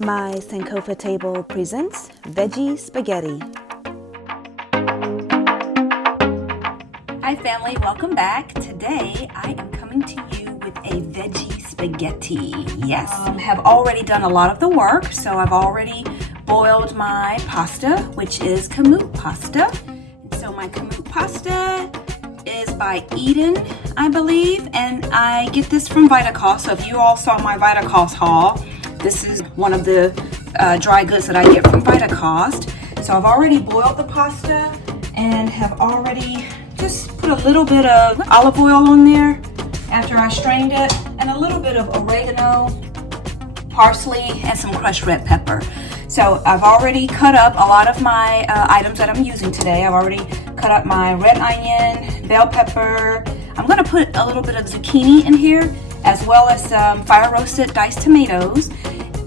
My Sankofa table presents Veggie Spaghetti. Hi family, welcome back. Today I am coming to you with a veggie spaghetti. Yes, have already done a lot of the work, so I've already boiled my pasta, which is kamut pasta. So my kamut pasta is by Eden, I believe, and I get this from Vitacost. So if you all saw my Vitacost haul, this is one of the dry goods that I get from Vitacost. So I've already boiled the pasta and have already just put a little bit of olive oil on there after I strained it, and a little bit of oregano, parsley, and some crushed red pepper. So I've already cut up a lot of my items that I'm using today. I've already cut up my red onion, bell pepper. I'm gonna put a little bit of zucchini in here, as well as some fire roasted diced tomatoes.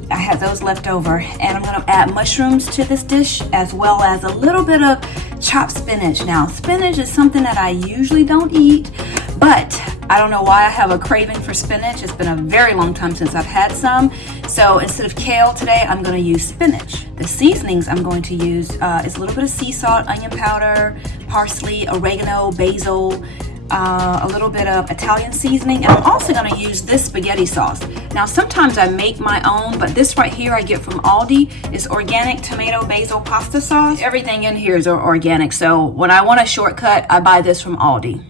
I have those left over, and I'm gonna add mushrooms to this dish, as well as a little bit of chopped spinach. Now, spinach is something that I usually don't eat, but I don't know why I have a craving for spinach. It's been a very long time since I've had some. So instead of kale today, I'm gonna use spinach. The seasonings I'm going to use is a little bit of sea salt, onion powder, parsley, oregano, basil, a little bit of Italian seasoning, and I'm also going to use this spaghetti sauce. Now sometimes I make my own, but this right here I get from Aldi. It's organic tomato basil pasta sauce. Everything in here is organic, so when I want a shortcut, I buy this from Aldi.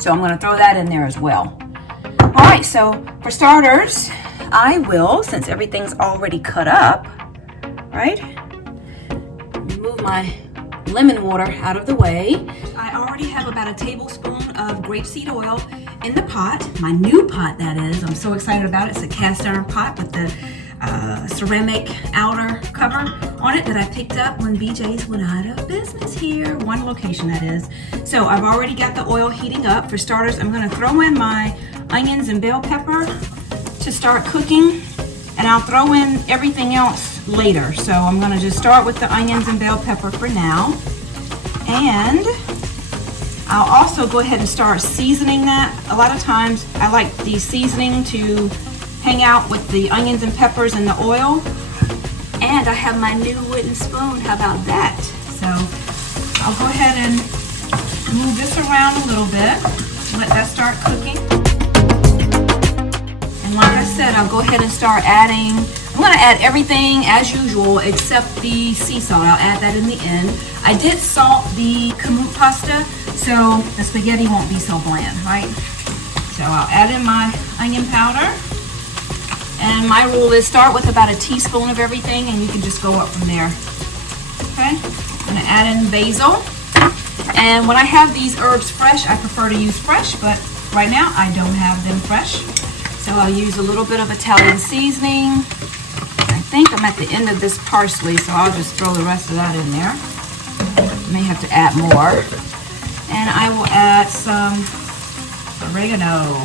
So I'm going to throw that in there as well. Alright, so for starters, I will, since everything's already cut up, right, remove my lemon water out of the way. I already have about a tablespoon of grapeseed oil in the pot, my new pot that is. I'm so excited about it. It's a cast iron pot with the ceramic outer cover on it that I picked up when BJ's went out of business here, one location that is. So I've already got the oil heating up. For starters, I'm going to throw in my onions and bell pepper to start cooking, and I'll throw in everything else later. So I'm going to just start with the onions and bell pepper for now, and I'll also go ahead and start seasoning that. A lot of times I like the seasoning to hang out with the onions and peppers and the oil. And I have my new wooden spoon. How about that? So I'll go ahead and move this around a little bit, let that start cooking. And like I said, I'll go ahead and start adding, I'm going to add everything as usual except the sea salt. I'll add that in the end. I did salt the kamut pasta, so the spaghetti won't be so bland, right? So I'll add in my onion powder. And my rule is start with about a teaspoon of everything, and you can just go up from there. Okay, I'm gonna add in basil. And when I have these herbs fresh, I prefer to use fresh, but right now I don't have them fresh. So I'll use a little bit of Italian seasoning. I think I'm at the end of this parsley, so I'll just throw the rest of that in there. May have to add more. And I will add some oregano.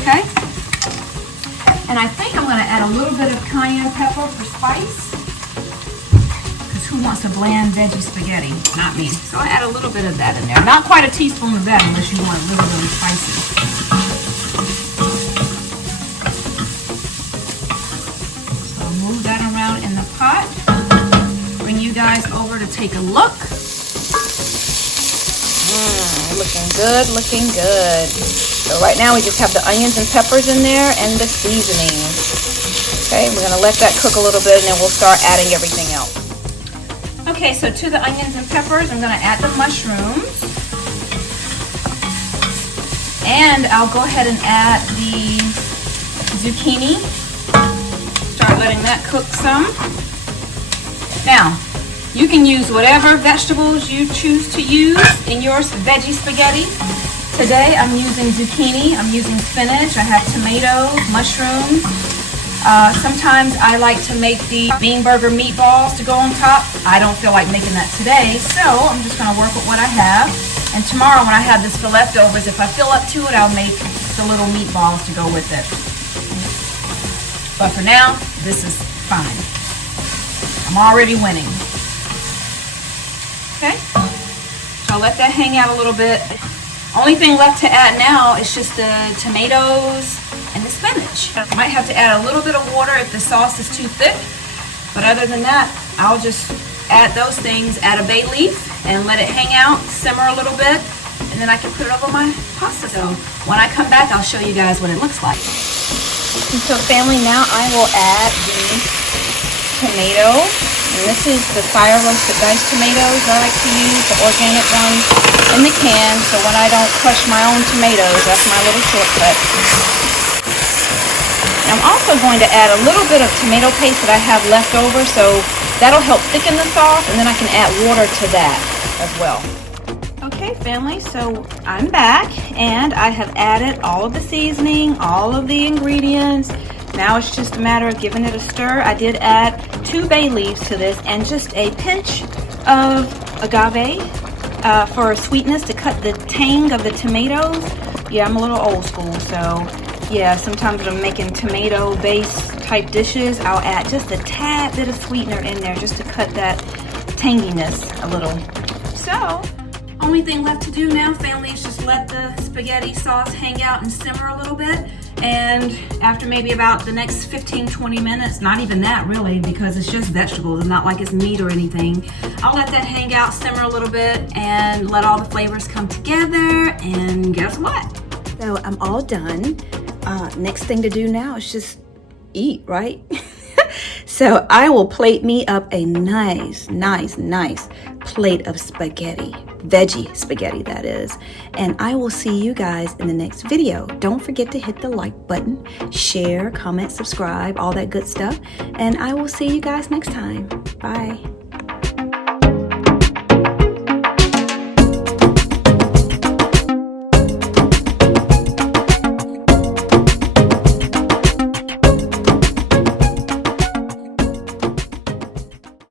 Okay. And I think I'm going to add a little bit of cayenne pepper for spice. Because who wants a bland veggie spaghetti? Not me. So I add a little bit of that in there. Not quite a teaspoon of that unless you want it really, really spicy. So I'll move that around in the pot. Bring you guys over to take a look. Looking good, looking good. So right now we just have the onions and peppers in there and the seasoning. Okay, we're gonna let that cook a little bit, and then we'll start adding everything else. Okay, so to the onions and peppers, I'm gonna add the mushrooms. And I'll go ahead and add the zucchini. Start letting that cook some. Now, you can use whatever vegetables you choose to use in your veggie spaghetti. Today I'm using zucchini, I'm using spinach, I have tomatoes, mushrooms. Sometimes I like to make the bean burger meatballs to go on top. I don't feel like making that today, so I'm just going to work with what I have. And tomorrow when I have this for leftovers, if I feel up to it, I'll make the little meatballs to go with it. But for now, this is fine. I'm already winning. Okay, so I'll let that hang out a little bit. Only thing left to add now is just the tomatoes and this spinach. I might have to add a little bit of water if the sauce is too thick, but other than that, I'll just add those things, add a bay leaf, and let it hang out, simmer a little bit, and then I can put it over my pasta. So when I come back, I'll show you guys what it looks like. And so family, now I will add the tomato. And this is the fire roasted diced tomatoes I like to use, the organic ones in the can. So when I don't crush my own tomatoes, that's my little shortcut. And I'm also going to add a little bit of tomato paste that I have left over, so that'll help thicken the sauce, and then I can add water to that as well. Okay family, so I'm back and I have added all of the seasoning, all of the ingredients. Now it's just a matter of giving it a stir. I did add 2 bay leaves to this and just a pinch of agave for sweetness to cut the tang of the tomatoes. Yeah, I'm a little old school, so yeah, sometimes when I'm making tomato based type dishes, I'll add just a tad bit of sweetener in there just to cut that tanginess a little. So, only thing left to do now, family, is just let the spaghetti sauce hang out and simmer a little bit. And after maybe about the next 15-20 minutes, not even that really, because it's just vegetables, it's not like it's meat or anything, I'll let that hang out, simmer a little bit, and let all the flavors come together. And guess what? So I'm all done. Next thing to do now is just eat, right? So I will plate me up a nice plate of spaghetti, veggie spaghetti that is, and I will see you guys in the next video. Don't forget to hit the like button, share, comment, subscribe, all that good stuff, and I will see you guys next time. Bye.